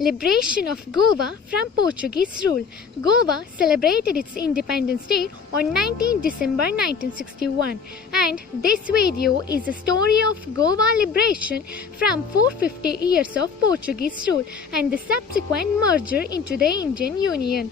Liberation of Goa from Portuguese rule. Goa celebrated its Independence Day on 19 December 1961, and this video is the story of Goa Liberation from 450 years of Portuguese rule and the subsequent merger into the Indian Union.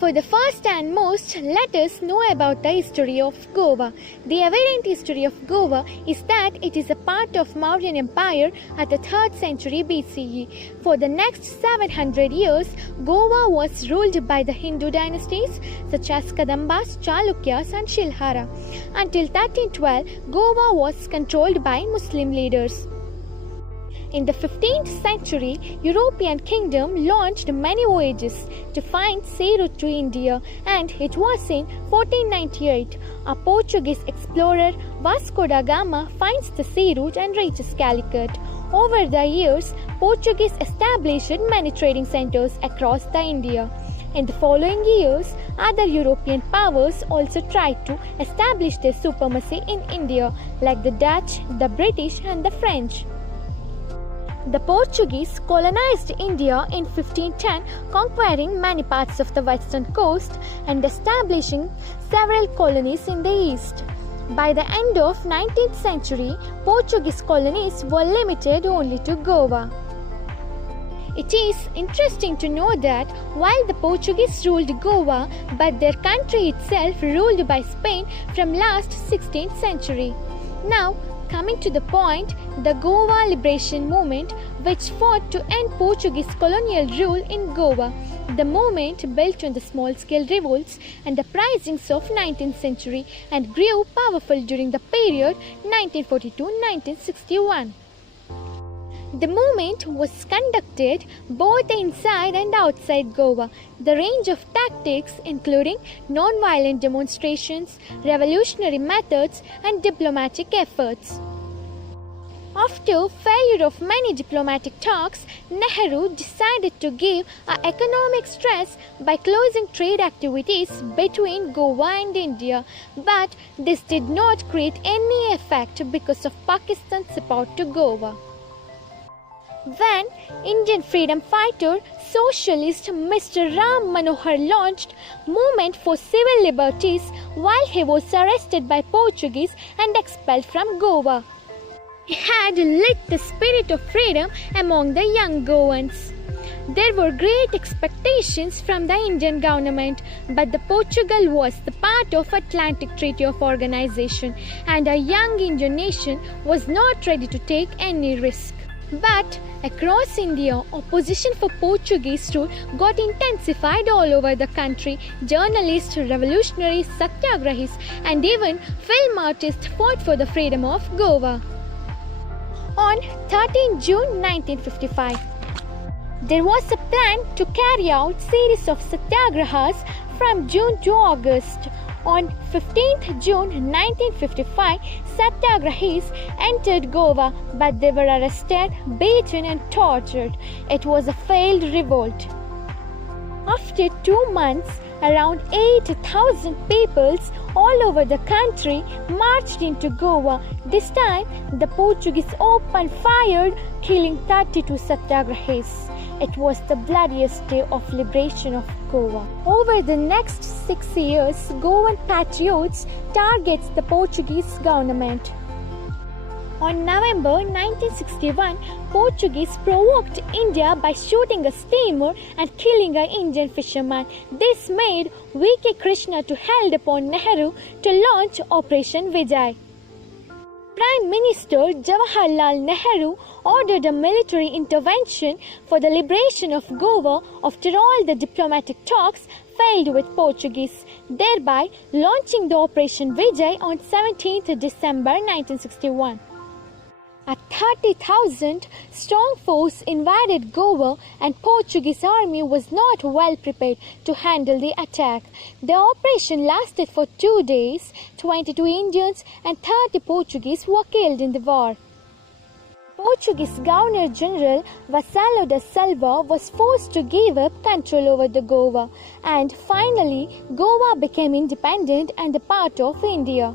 For the first and most, let us know about the history of Goa. The evident history of Goa is that it is a part of Mauryan Empire at the 3rd century BCE. For the next 700 years, Goa was ruled by the Hindu dynasties such as Kadambas, Chalukyas and Yodhara. Until 1312, Goa was controlled by Muslim leaders. In the 15th century, European kingdom launched many voyages to find sea route to India, and it was in 1498 a Portuguese explorer Vasco da Gama finds the sea route and reaches Calicut. Over the years, Portuguese established many trading centers across the India. In the following years, other European powers also tried to establish their supremacy in India, like the Dutch, the British and the French. The Portuguese colonized India in 1510, conquering many parts of the western coast and establishing several colonies in the east. By the end of 19th century, Portuguese colonies were limited only to Goa. It is interesting to know that while the Portuguese ruled Goa, but their country itself ruled by Spain from last 16th century. Now, coming to the point, the Goa Liberation movement, which fought to end Portuguese colonial rule in Goa. The movement built on the small-scale revolts and uprisings of 19th century and grew powerful during the period 1942-1961. The movement was conducted both inside and outside Goa. The range of tactics including non-violent demonstrations, revolutionary methods and diplomatic efforts. After failure of many diplomatic talks, Nehru decided to give economic stress by closing trade activities between Goa and India. But this did not create any effect because of Pakistan's support to Goa. When Indian freedom fighter, socialist Mr. Ram Manohar launched movement for civil liberties while he was arrested by Portuguese and expelled from Goa. He had lit the spirit of freedom among the young Goans. There were great expectations from the Indian government, but the Portugal was the part of Atlantic Treaty of Organization, and a young Indian nation was not ready to take any risk. But across India, opposition for Portuguese rule got intensified all over the country. Journalists, revolutionaries, satyagrahis, and even film artists fought for the freedom of Goa. On 13 June 1955, there was a plan to carry out series of satyagrahas from June to August. On 15th June 1955, satyagrahis entered Goa, but they were arrested, beaten and tortured. It was a failed revolt. After 2 months, around 8,000 peoples all over the country marched into Goa. This time, the Portuguese opened fire, killing 32 satyagrahis. It was the bloodiest day of liberation of Goa. Over the next 6 years, Goan patriots targets the Portuguese government. On November 1961, Portuguese provoked India by shooting a steamer and killing an Indian fisherman. This made V.K. Krishna to held upon Nehru to launch Operation Vijay. Prime Minister Jawaharlal Nehru ordered a military intervention for the liberation of Goa after all the diplomatic talks failed with Portuguese, thereby launching the Operation Vijay on 17th December 1961. A 30,000 strong force invaded Goa, and Portuguese army was not well prepared to handle the attack. The operation lasted for 2 days. 22 Indians and 30 Portuguese were killed in the war. Portuguese Governor-General Vassallo da Silva was forced to give up control over the Goa, and finally Goa became independent and a part of India.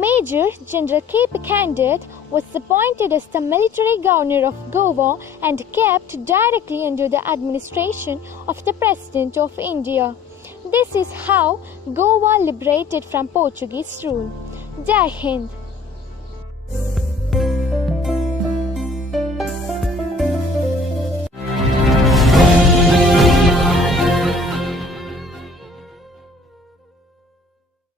Major General K. Candid was appointed as the military governor of Goa and kept directly under the administration of the President of India. This is how Goa liberated from Portuguese rule. Jai Hind.